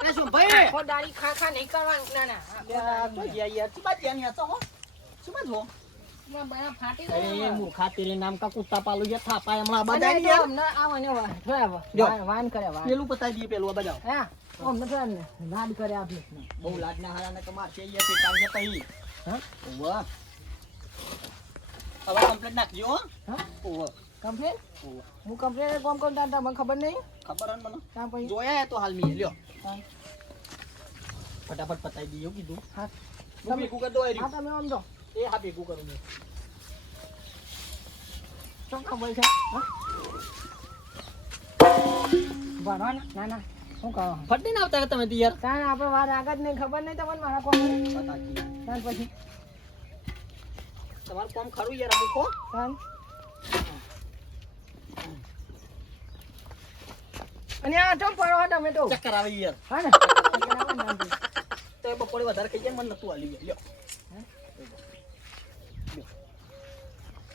એ શું ભાઈ આખો દાડી ખા ખા નહીં કરવાનું ના ના યાર તો યાર તું બાત જાની આતો હો શું બાત હો બના ફાટી એ ગયો મૂર્ખા તેરે નામ કા કુત્તા પાલુ યા થાપા હમણાં બધા બધાય યાર હમણાં આવને જોયા જો. વાન કરે વાન પેલું બતાવી દઈએ પેલું આ બજાવ હા અમને તો નાદ કરે આપી બહુ લાડના હારાને કમાર છે યાર પેટાવ છે પહી હા વાહ હવે કમ્પ્લીટ નાખજો હો હા ઓવ કમ્પ્લેન ઓવ હું કમ્પ્લેન કોમ કોમ તાર મને ખબર નહીં ખબર હે ને મને ત્યાં પછી જોયા હે તો હાલ મી લ્યો હા ફટાફટ પતાઈ દઈએ કીધું હા હું ભેગું કરી દો હા એર્યું તમે આમ જો એ હા ભેગું કરું મેં શું ખબર છે હા ભણવા ના ના શું કહો ફટી ના આવતા તમે તો યાર તાન આપણે વાત આગળ નહીં ખબર નહીં તમને મારા કોમ પતાકી તાન પછી તમારું કામ ખરું યાર અમુક હો તાન અને આ તો પડવા તમે તો ચક્કર આવે યાર હા ને તો એ બપોરે વધારે ખાઈ જાય મને નતું હાલી લ્યો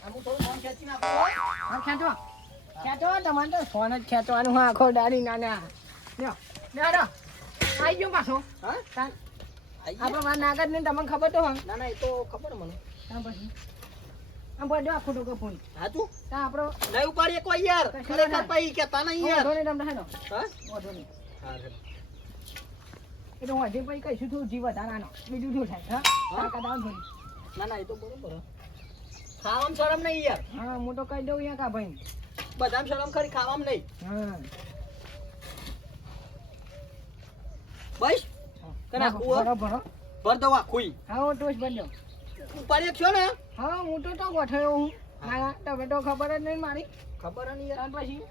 અમુક થોડું કામ ખેંચી નાખો હો. હા ખેંચો ખેંચો તમારે તો ફોન જ ખેંચવાનું હા આખો દાડી ના ના લ્યો લ્યો આવી ગયો પાછો હા તાન આઈ આપણે વાત આગળ નહીં તમને ખબર તો હા ના ના એ તો ખબર મને તાન પછી આમ પડ્યો આખો ટોકો ફોન હા તું ત્યાં આપણો નહીં ઉપાડીએ કોઈ યાર કશું ખરેખર ના. પઈ કેતા નહીં યાર ધોની તમને હેડો હા ધોની હા રે. એ તો હું હજી પછી કહીશું તું જીવ વધારાનો બીજું શું થાય હા તાકાત આવે થોડી ના ના એ તો બરોબર હે. ખાવામાં શરમ નહીં યાર હા હું તો કહી દઉં યા કા ભાઈ બધામાં શરમ ખરી ખાવામાં નહીં હા બસ કના કુવો ભરો ભરો ભર દો આખું હા હું ટોચ બન્યો ઉપાડીએ છો ને હા હું તો ગોઠવ્યો હું હા તમે તો ખબર જ નહીં મારી ખબર હે નહીં યાર ત્યાર પછી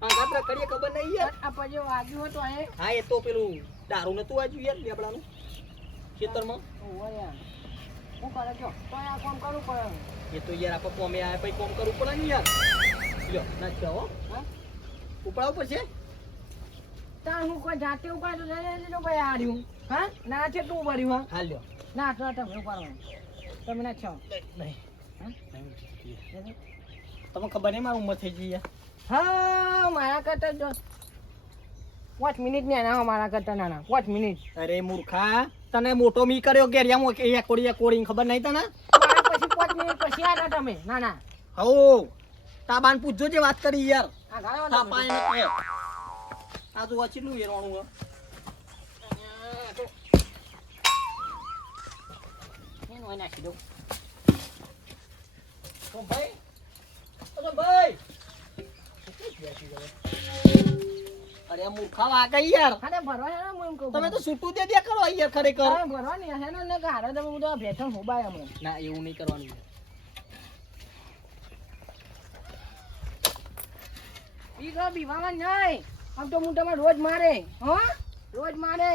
હા ગાત્રા કરીએ ખબર નહીં યાર આ પછી વાગ્યું હતું એ હા એ તો પેલું દારૂ નતું વાજ્યું યાર લેબડાનું ખેતરમાં ઓહો યાર હું કરે છો તો આ કામ કરવું પડે એ તો યાર આપણે કોમે આયા પછી કોમ કરવું પડે ને યાર લ્યો નાખ્યો હો હા ઉપાડવું પડશે તાર હું કોઈ જાતે ઉપાડતો લઈ ભાઈ હાર્યું હા ના છે તું ભર્યું હા હા લ્યો ના તો તમે ઉપાડવાનું તમે નાખ્યો નહીં હા નહીં તમને ખબર નહીં મારી ઉંમર થઈ ગઈ યાર હા મારા કરતા જો 5 મિનિટ ને ના મારા કરતા નાના 5 મિનિટ અરે મૂર્ખા તને મોટો મી કર્યો ગેરિયામાં કે એક કોડી ખબર નહીં તને મારા પછી 5 મિનિટ પછી આવ્યા તમે ના ના હો તાબાન પૂછજો જે વાત કરી યાર આ ગાળો તાપા એને કે આ જો વચલું એરવાનું હે એનો નાખી દઉં તો ભાઈ અરે આ મૂર્ખા વાગા યાર અરે ભરવા હેને હું એમ કહું તમે તો છૂટું દે દે કરો યાર ખરેખર અરે ભરવા નહીં હેને ને ગારે તમે બધા બેઠો હોબાય હમણાં ના એવું નહીં કરવાનું યાર. ઈ તો બીવામાં નહીં આમ તો હું તમે રોજ મારે હો રોજ મારે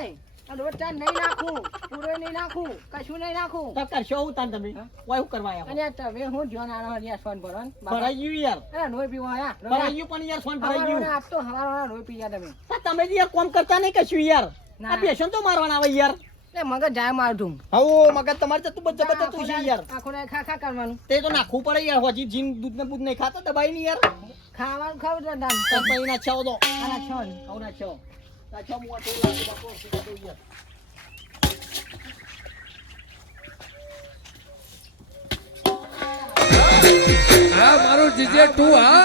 આ રોજ ચાર નહીં નાખું પૂરો નહીં નાખું કશું નહીં નાખું તો કરશો હું તાન તમે વાય હું કરવા આવ્યા અને તમે હું જોન આનો હરિયા સોન ભરવાન ભરાઈ ગયું યાર અરે રોય પીવા આયા ભરાઈ ગયું પણ યાર ફોન ભરાઈ ગયું આપ તો હવારોના રોય પી ગયા તમે તો તમે જ યાર કોમ કરતા નહીં કશું યાર ના. આ બેસન તો મારવાના આવે યાર લે મગજ જાય મારતું હવો મગજ તમારે તો તું જબરદસ્ત છે યાર આખો દાડો ખા ખા કરવાનું તે તો નાખવું પડે યાર હોજી જીન દૂધ ને બૂધ નહીં ખાતા દબાઈ નહીં યાર ખાવાનું ખાવ તો દાન તો પછી ના છાવ દો આના છોન આવ ના છાવ ના છાવ હું આટલું લાગુ બાપો સીધા દઉં યાર હા મારું જીજે 2 હા